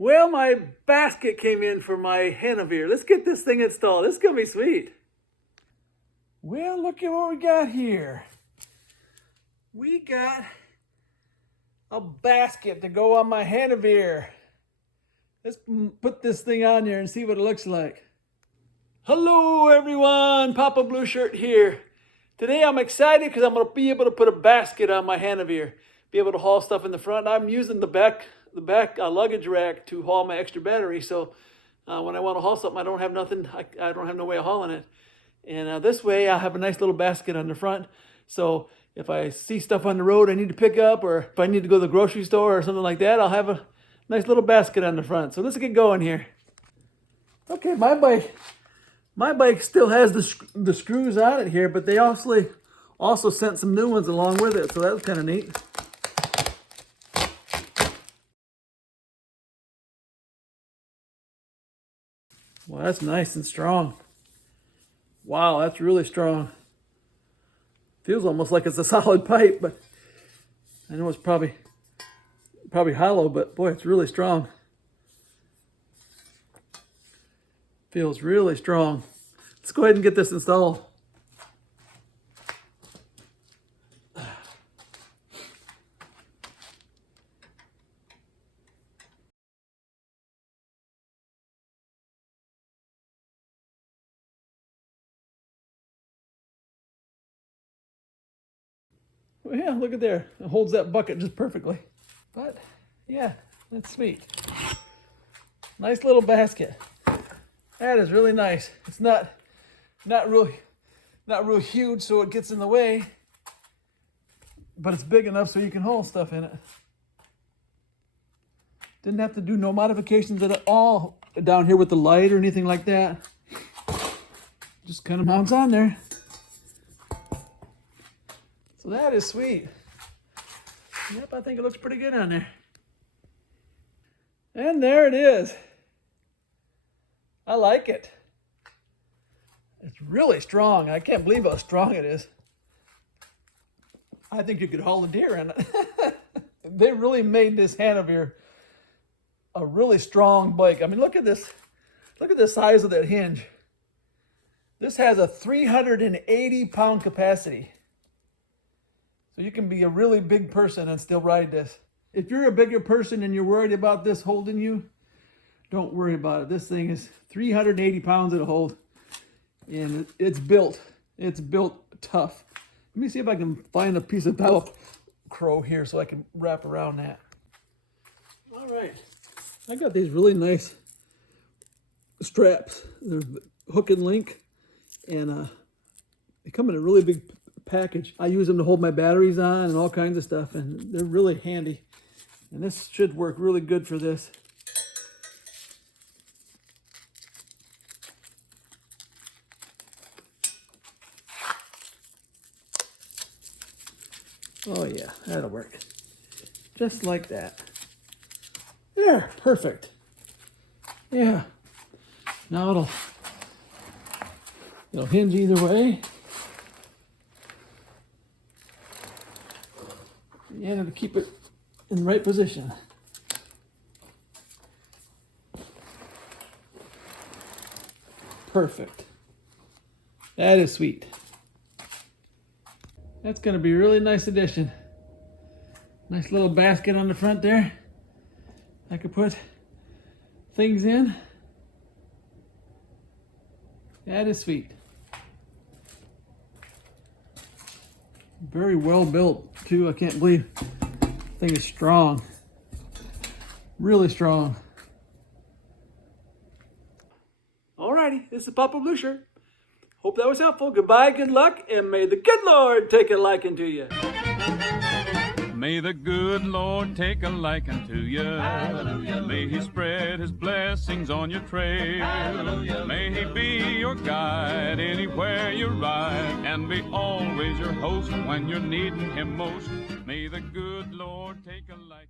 Well, my basket came in for my Hanevear. Let's get this thing installed. This is going to be sweet. Well, look at what we got here. We got a basket to go on my Hanevear. Let's put this thing on there and see what it looks like. Hello everyone, Papa Blue Shirt here. Today I'm excited because I'm going to be able to put a basket on my Hanevear. Be able to haul stuff in the front. I'm using the back luggage rack to haul my extra battery. So when I want to haul something, I don't have nothing. I don't have no way of hauling it. And this way I have a nice little basket on the front. So if I see stuff on the road I need to pick up, or if I need to go to the grocery store or something like that, I'll have a nice little basket on the front. So let's get going here. Okay, my bike still has the screws on it here, but they also sent some new ones along with it. So that was kind of neat. Well, that's nice and strong. Wow, that's really strong. Feels almost like it's a solid pipe, but I know it's probably hollow, but boy, it's really strong. Feels really strong. Let's go ahead and get this installed. Well, yeah, look at there. It holds that bucket just perfectly. But yeah, that's sweet. Nice little basket. That is really nice. It's not real huge, so it gets in the way, but it's big enough so you can haul stuff in it. Didn't have to do no modifications at all down here with the light or anything like that. Just kind of mounts on there. So that is sweet. Yep, I think it looks pretty good on there. And there it is. I like it. It's really strong. I can't believe how strong it is. I think you could haul a deer in it. They really made this Hanevear a really strong bike. I mean, look at this. Look at the size of that hinge. This has a 380-pound capacity. So you can be a really big person and still ride this. If you're a bigger person and you're worried about this holding you, don't worry about it. This thing is 380 pounds it'll hold. And it's built tough. Let me see if I can find a piece of Velcro here so I can wrap around that. All right. I got these really nice straps. They're hook and link. And they come in a really big package. I use them to hold my batteries on and all kinds of stuff, and they're really handy. And this should work really good for this. Oh yeah, that'll work. Just like that. There, perfect. Yeah. Now it'll hinge either way. And it'll keep it in the right position. Perfect. That is sweet. That's going to be a really nice addition. Nice little basket on the front there. I could put things in. That is sweet. Very well built too. I can't believe the thing is strong. Really strong. Alrighty, this is Papa Blue Shirt. Hope that was helpful. Goodbye, good luck, and may the good Lord take a liking to you. May the good Lord take a liking to you. Hallelujah. May He spread His blessings on your trail. Hallelujah. May He be your guide anywhere you ride, and be always your host when you're needing Him most. May the good Lord take a liking.